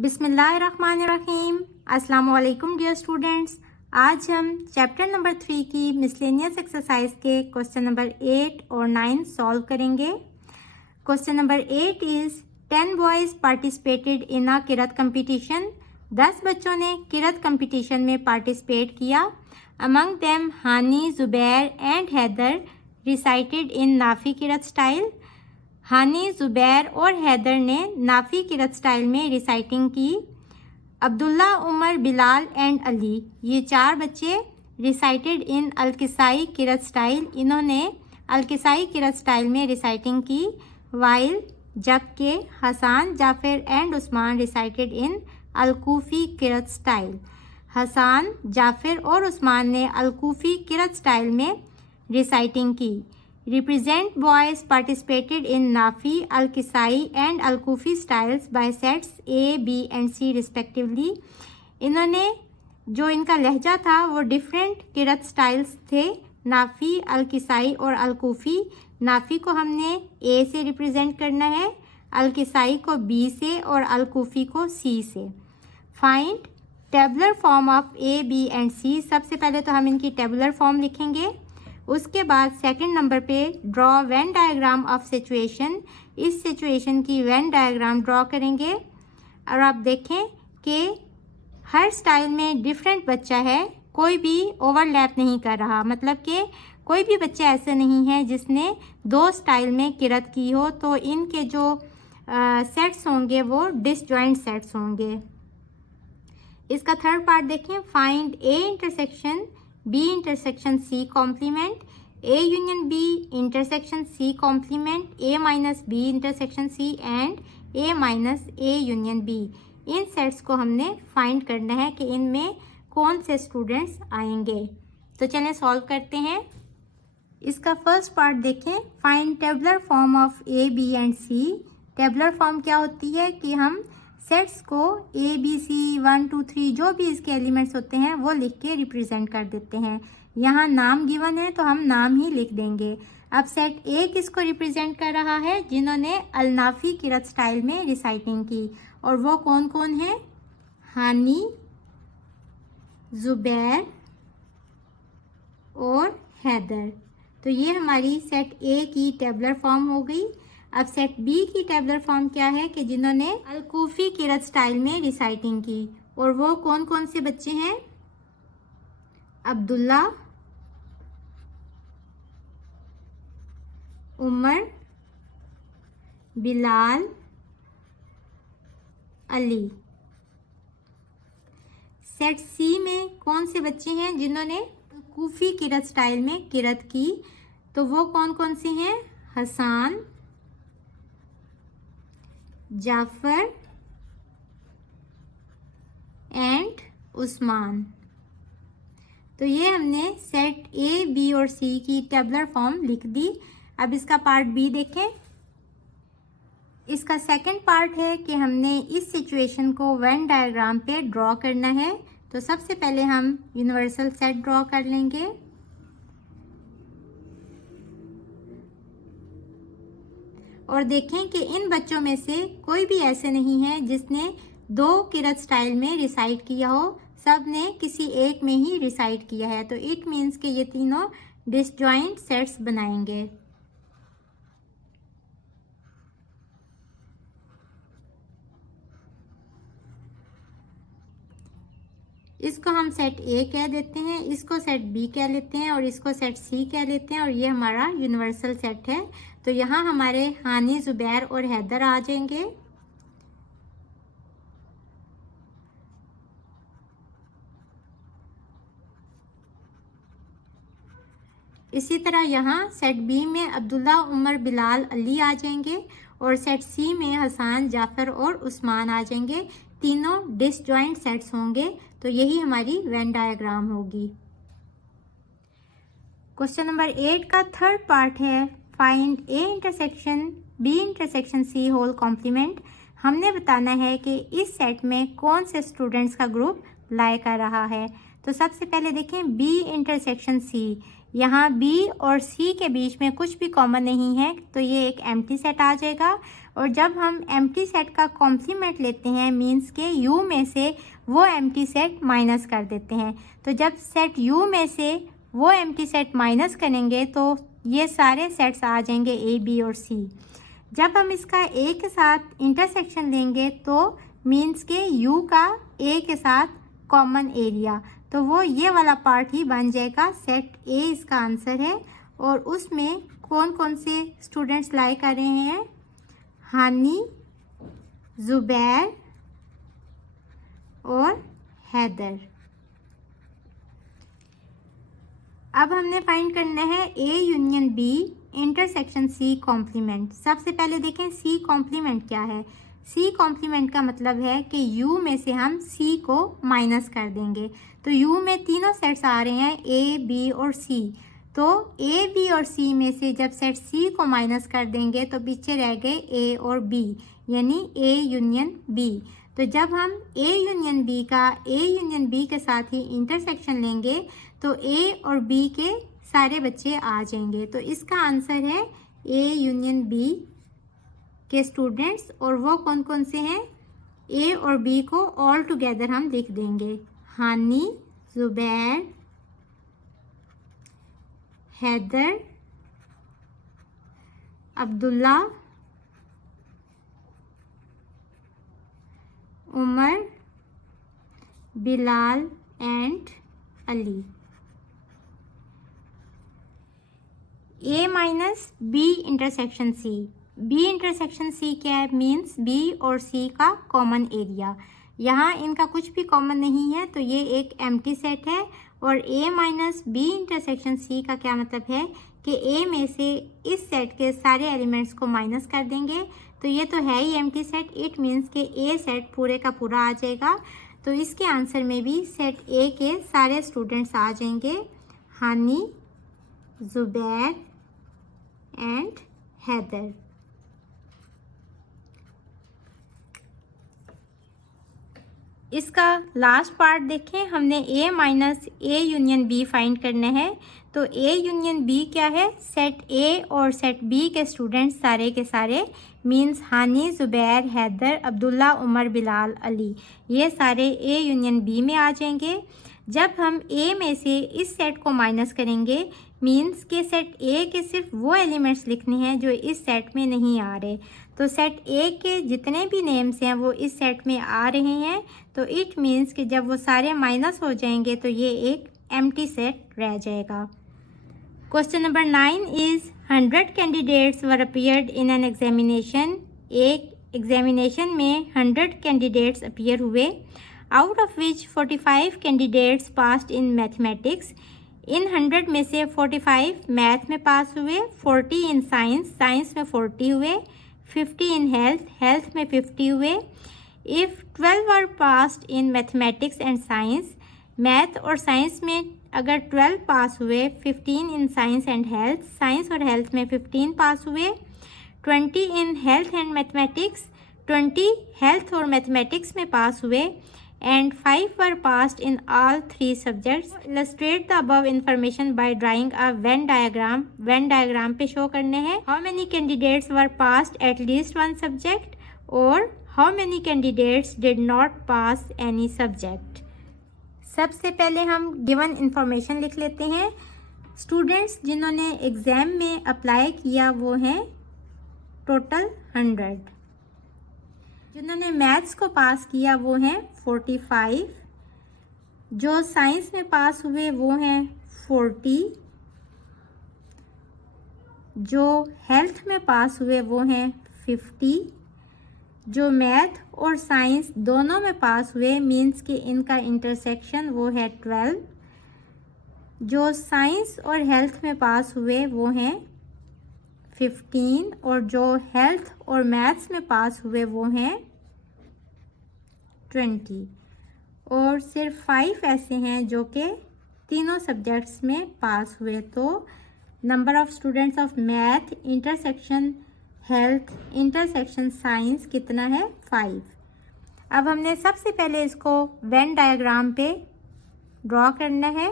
बिस्मिल्लाहिर्रहमानिर्रहीम। अस्सलामु अलैकुम डियर स्टूडेंट्स। आज हम चैप्टर नंबर 3 की मिसलेनियस एक्सरसाइज के क्वेश्चन नंबर 8 और 9 सॉल्व करेंगे। Question number 8 is 10 boys participated in a किरत कंपटीशन। 10 बच्चों ने किरत कंपटीशन में पार्टिसिपेट किया। Among them Hani, Zubair and Haider recited in Nafi किरत स्टाइल। हानी, ज़ुबैर और हैदर ने नाफी किरत स्टाइल में रिसाइटिंग की। अब्दुल्ला, उमर, बिलाल एंड अली, ये 4 बच्चे रिसाइटेड इन अलकिसाई किरत स्टाइल, इन्होंने अलकिसाई किरत स्टाइल में रिसाइटिंग की। वाइल, जबकि Hasan, Jafir and Usman recited in Alkufi किरत स्टाइल। हसन, जाफ़िर और उस्मान ने अलकूफ़ी किरत स्टाइल में रिसाइटिंग की। Represent boys participated in Nafi, Alkisai and Alkufi styles by sets A, B and C respectively. इन्होंने जो इनका लहजा था वो डिफरेंट किरत स्टाइल्स थे, नाफी, अलकिसाई और अलकूफ़ी। नाफी को हमने ए से रिप्रेजेंट करना है, अलकिसाई को बी से और अलकूफ़ी को सी से। Find tabular form of A, B and C. सबसे पहले तो हम इनकी टेबुलर फॉर्म लिखेंगे। उसके बाद सेकंड नंबर पे draw Venn diagram of situation. इस सिचुएशन की वेन डायग्राम ड्रॉ करेंगे। और आप देखें कि हर स्टाइल में डिफरेंट बच्चा है, कोई भी ओवरलैप नहीं कर रहा, मतलब कि कोई भी बच्चा ऐसे नहीं है जिसने 2 स्टाइल में किरत की हो। तो इनके जो सेट्स होंगे वो डिसजॉइंट सेट्स होंगे। इसका थर्ड पार्ट देखें। Find A intersection B intersection C complement, A union B intersection C complement, A minus B intersection C and A minus A union B. इन सेट्स को हमने फाइंड करना है कि इनमें कौन से स्टूडेंट्स आएंगे। तो चलें सॉल्व करते हैं। इसका फर्स्ट पार्ट देखें। Find tabular form of A, B and C. Tabular form क्या होती है कि हम सेट्स को ए, बी, सी, 1, 2, 3 जो भी इसके एलिमेंट्स होते हैं वो लिख के रिप्रेजेंट कर देते हैं। यहाँ नाम गिवन है तो हम नाम ही लिख देंगे। अब सेट ए किसको रिप्रेजेंट कर रहा है? जिन्होंने अलनाफी किरत स्टाइल में रिसाइटिंग की। और वो कौन कौन है? हानी, ज़ुबैर और हैदर। तो ये हमारी सेट ए की टेबुलर फॉर्म हो गई। अब सेट बी की टेबुलर फॉर्म क्या है कि जिन्होंने अलकूफ़ी किरत स्टाइल में रिसाइटिंग की। और वो कौन कौन से बच्चे हैं? अब्दुल्ला, उमर, बिलाल, अली। सेट सी में कौन से बच्चे हैं जिन्होंने अलकूफ़ी किरत स्टाइल में किरत की? तो वो कौन कौन से हैं? हसन, जाफ़र एंड उस्मान। तो ये हमने सेट ए, बी और सी की टेबुलर फॉर्म लिख दी। अब इसका पार्ट बी देखें। इसका सेकंड पार्ट है कि हमने इस सिचुएशन को वेन डायग्राम पे ड्रॉ करना है। तो सबसे पहले हम यूनिवर्सल सेट ड्रॉ कर लेंगे। और देखें कि इन बच्चों में से कोई भी ऐसे नहीं है जिसने 2 किरत स्टाइल में रिसाइट किया हो, सब ने किसी एक में ही रिसाइट किया है। तो इट मीन्स कि ये तीनों डिसजॉइंट सेट्स बनाएंगे। इसको हम सेट ए कह देते हैं, इसको सेट बी कह लेते हैं और इसको सेट सी कह लेते हैं। और ये हमारा यूनिवर्सल सेट है। तो यहाँ हमारे हानी, ज़ुबैर और हैदर आ जाएंगे। इसी तरह यहाँ सेट बी में अब्दुल्ला, उमर, बिलाल, अली आ जाएंगे। और सेट सी में हसन, जाफ़र और उस्मान आ जाएंगे। तीनों डिसजॉइंट सेट्स होंगे। तो यही हमारी वेन डायग्राम होगी। क्वेश्चन नंबर 8 का थर्ड पार्ट है find A intersection B intersection C whole complement. हमने बताना है कि इस सेट में कौन से स्टूडेंट्स का ग्रुप लाई कर रहा है। तो सबसे पहले देखें बी इंटरसेक्शन सी, यहाँ बी और सी के बीच में कुछ भी कॉमन नहीं है, तो ये एक एम्प्टी सेट आ जाएगा। और जब हम एम्प्टी सेट का कॉम्प्लीमेंट लेते हैं मीन्स के यू में से वो एम्प्टी सेट माइनस कर देते हैं, तो जब सेट यू में से वो एम्प्टी सेट माइनस करेंगे तो ये सारे सेट्स आ जाएंगे ए, बी और सी। जब हम इसका ए के साथ इंटरसेक्शन लेंगे तो मीन्स के यू का ए के साथ कॉमन एरिया, तो वो ये वाला पार्ट ही बन जाएगा। सेट ए इसका आंसर है। और उसमें कौन कौन से स्टूडेंट्स लाई कर रहे हैं? हानी, ज़ुबैर और हैदर। अब हमने फाइंड करना है A union B intersection C complement. सबसे पहले देखें सी कॉम्प्लीमेंट क्या है। सी कॉम्प्लीमेंट का मतलब है कि यू में से हम सी को माइनस कर देंगे। तो यू में तीनों सेट्स आ रहे हैं ए, बी और सी, तो ए, बी और सी में से जब सेट सी को माइनस कर देंगे तो पीछे रह गए ए और बी, यानी ए यूनियन बी। तो जब हम ए यूनियन बी का ए यूनियन बी के साथ ही इंटरसेक्शन लेंगे तो ए और बी के सारे बच्चे आ जाएंगे। तो इसका आंसर है ए यूनियन बी के स्टूडेंट्स। और वो कौन कौन से हैं? ए और बी को ऑल टुगेदर हम लिख देंगे। Hani, Zubair, Haider, Abdullah, Umar, Bilal and Ali. A minus B intersection C. B intersection C क्या है? मीन्स बी और सी का कॉमन एरिया। यहाँ इनका कुछ भी कॉमन नहीं है, तो ये एक एम्प्टी सेट है। और ए माइनस बी इंटरसेक्शन सी का क्या मतलब है कि ए में से इस सेट के सारे एलिमेंट्स को माइनस कर देंगे, तो ये तो है ही एम्प्टी सेट। इट मीन्स कि ए सेट पूरे का पूरा आ जाएगा। तो इसके आंसर में भी सेट ए के सारे स्टूडेंट्स आ जाएंगे, हानी, ज़ुबैर एंड हैदर। इसका लास्ट पार्ट देखें, हमने A minus A union B find करना है। तो ए यूनियन बी क्या है? सेट ए और सेट बी के स्टूडेंट्स सारे के सारे मीन्स हानी, ज़ुबैर, हैदर, अब्दुल्ला, उमर, बिलाल, अली, ये सारे ए यूनियन बी में आ जाएंगे। जब हम ए में से इस सेट को माइनस करेंगे मीन्स के सेट ए के सिर्फ वो एलिमेंट्स लिखने हैं जो इस सेट में नहीं आ रहे। तो सेट ए के जितने भी नेम्स हैं वो इस सेट में आ रहे हैं, तो इट मीन्स कि जब वो सारे माइनस हो जाएंगे तो ये एक एम्प्टी सेट रह जाएगा। Question number 9 is 100 candidates were appeared in an examination. एक एग्जामिनेशन में 100 कैंडिडेट्स अपीयर हुए, out of which 45 candidates passed in mathematics. इन 100 में से 45 मैथ में पास हुए, 40 इन साइंस, साइंस में 40 हुए, 50 इन हेल्थ, हेल्थ में 50 हुए। If 12 are passed in mathematics and science, math और साइंस में अगर 12 पास हुए, 15 in science and health, science और हेल्थ में 15 पास हुए, 20 in health and mathematics, 20 health और मैथमेटिक्स में पास हुए, and 5 were passed in all 3 subjects. Illustrate the above information by drawing a Venn diagram. Venn diagram पे show करने हैं how many candidates were passed at least one subject और how many candidates did not pass any subject. सबसे पहले हम given information लिख लेते हैं। स्टूडेंट्स जिन्होंने एग्ज़ाम में अप्लाई किया वो हैं टोटल 100। जिन्होंने मैथ्स को पास किया वो हैं 45, जो साइंस में पास हुए वो हैं 40, जो हेल्थ में पास हुए वो हैं 50, जो मैथ और साइंस दोनों में पास हुए मीन्स कि इनका इंटरसेक्शन वो है 12, जो साइंस और हेल्थ में पास हुए वो हैं 15 और जो हेल्थ और मैथ्स में पास हुए वो हैं 20। और सिर्फ 5 ऐसे हैं जो कि तीनों सब्जेक्ट्स में पास हुए। तो number of students of math intersection health intersection science कितना है? 5। अब हमने सबसे पहले इसको वेन डायग्राम पे ड्रॉ करना है।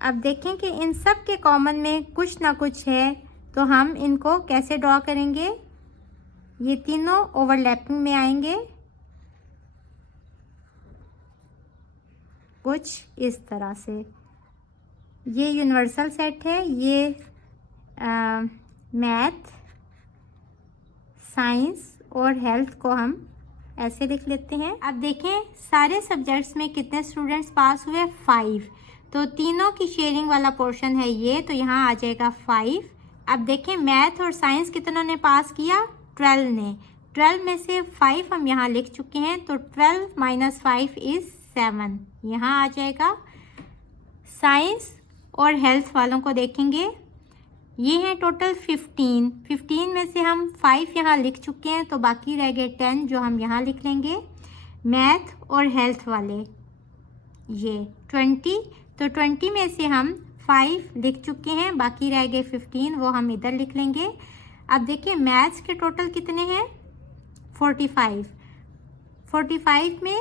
अब देखें कि इन सब के कॉमन में कुछ ना कुछ है, तो हम इनको कैसे ड्रॉ करेंगे। ये तीनों ओवरलैपिंग में आएंगे कुछ इस तरह से। ये यूनिवर्सल सेट है, ये मैथ, साइंस और हेल्थ को हम ऐसे लिख लेते हैं। अब देखें सारे सब्जेक्ट्स में कितने स्टूडेंट्स पास हुए, 5। तो तीनों की शेयरिंग वाला पोर्शन है ये, तो यहाँ आ जाएगा 5। अब देखें मैथ और साइंस कितनों ने पास किया, 12 ने। 12 में से 5 हम यहाँ लिख चुके हैं, तो 12 - 5 इज़ 7, यहाँ आ जाएगा। साइंस और हेल्थ वालों को देखेंगे, ये हैं टोटल 15 में से हम 5 यहाँ लिख चुके हैं, तो बाकी रह गए 10 जो हम यहाँ लिख लेंगे। मैथ और हेल्थ वाले ये 20, तो 20 में से हम 5 लिख चुके हैं, बाकी रह गए 15, वो हम इधर लिख लेंगे। अब देखिए मैथ्स के टोटल कितने हैं, 45। 45 में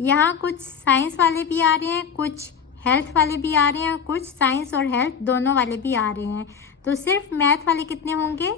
यहाँ कुछ साइंस वाले भी आ रहे हैं, कुछ हेल्थ वाले भी आ रहे हैं, कुछ साइंस और हेल्थ दोनों वाले भी आ रहे हैं। तो सिर्फ मैथ वाले कितने होंगे,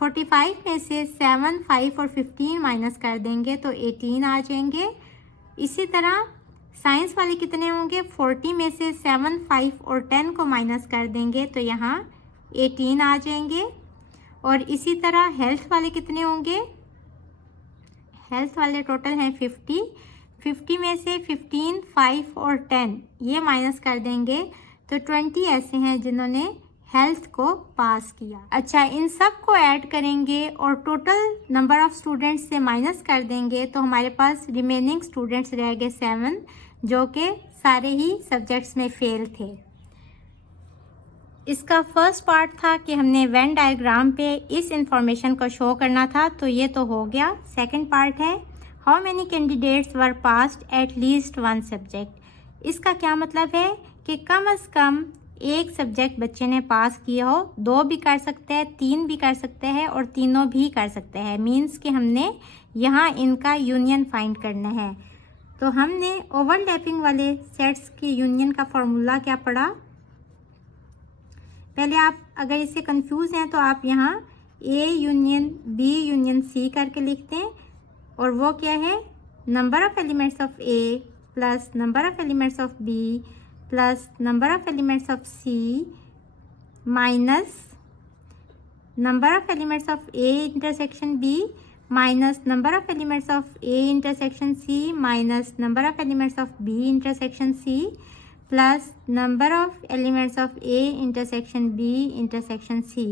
45 में से 7, 5 और 15 माइनस कर देंगे तो 18 आ जाएंगे। इसी तरह साइंस वाले कितने होंगे, 40 में से 7, 5 और 10 को माइनस कर देंगे तो यहाँ 18 आ जाएंगे। और इसी तरह हेल्थ वाले कितने होंगे, हेल्थ वाले टोटल हैं 50 में से 15, 5 और 10 ये माइनस कर देंगे तो 20 ऐसे हैं जिन्होंने हेल्थ को पास किया। अच्छा, इन सब को ऐड करेंगे और टोटल नंबर ऑफ स्टूडेंट्स से माइनस कर देंगे तो हमारे पास रिमेनिंग स्टूडेंट्स रह गए 7, जो कि सारे ही सब्जेक्ट्स में फेल थे। इसका फर्स्ट पार्ट था कि हमने वेन डायग्राम पे इस इंफॉर्मेशन को शो करना था, तो ये तो हो गया। सेकंड पार्ट है how many candidates were passed at least 1 subject. इसका क्या मतलब है कि कम अज़ कम एक सब्जेक्ट बच्चे ने पास किया हो, 2 भी कर सकते हैं, 3 भी कर सकते हैं और तीनों भी कर सकते हैं। मीन्स कि हमने यहाँ इनका यूनियन फाइंड करना है। तो हमने ओवरलैपिंग वाले सेट्स की यूनियन का फॉर्मूला क्या पढ़ा, पहले आप अगर इससे कंफ्यूज हैं तो आप यहाँ A union B union C करके लिखते हैं, और वो क्या है, number of elements of A plus number of elements of B plus number of elements of C minus number of elements of A intersection B minus number of elements of A intersection C minus number of elements of B intersection C plus number of elements of A intersection B intersection C।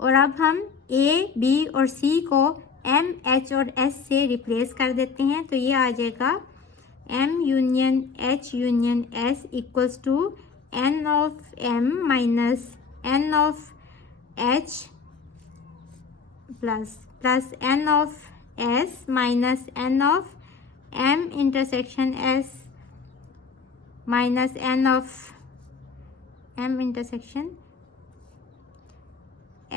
और अब हम A, B और C को M, H और S से replace कर देते हैं, तो ये आ जाएगा M union H union S equals to N of M minus N of H plus N of S minus N of M intersection S minus N of M intersection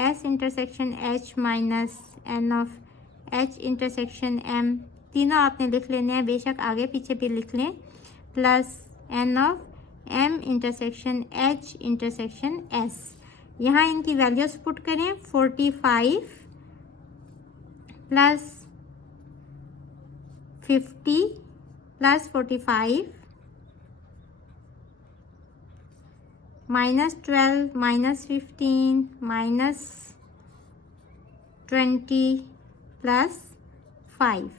S intersection H minus N of H intersection M। तीनों आपने लिख लेने हैं, बेशक आगे पीछे भी लिख लें, plus N of M intersection H intersection S। यहाँ इनकी वैल्यूज पुट करें, 45 plus 50 plus 45 minus 12 minus 15 minus 20 plus 5।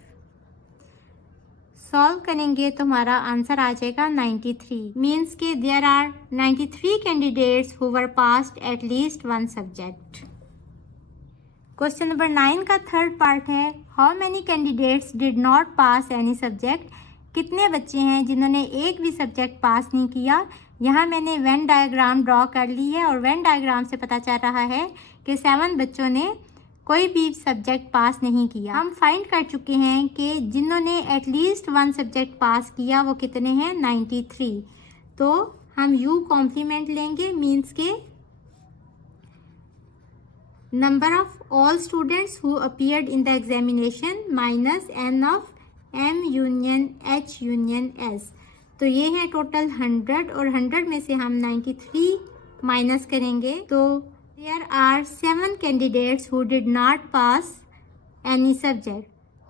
Solve करेंगे तो हमारा आंसर आ जाएगा 93। मीन्स के there are 93 candidates who were passed at least 1 subject. Question number 9 का थर्ड पार्ट है how many candidates did not pass any subject. कितने बच्चे हैं जिन्होंने एक भी सब्जेक्ट पास नहीं किया। यहाँ मैंने वेन डायग्राम ड्रॉ कर ली है और वेन डायग्राम से पता चल रहा है कि 7 बच्चों ने कोई भी सब्जेक्ट पास नहीं किया। हम फाइंड कर चुके हैं कि जिन्होंने एटलीस्ट 1 सब्जेक्ट पास किया वो कितने हैं, 93। तो हम U कॉम्प्लीमेंट लेंगे, मीन्स के number of all students who appeared in the examination minus N of M union H union S। तो ये है टोटल 100 और 100 में से हम 93 माइनस करेंगे तो there are 7 candidates who did not pass any subject।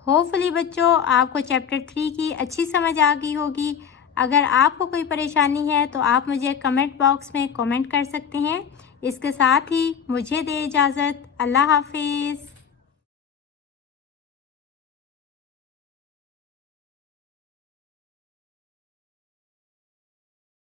Hopefully बच्चों आपको चैप्टर 3 की अच्छी समझ आ गई होगी। अगर आपको कोई परेशानी है तो आप मुझे कमेंट बॉक्स में कमेंट कर सकते हैं। इसके साथ ही मुझे दे इजाज़त। अल्लाह हाफिज़।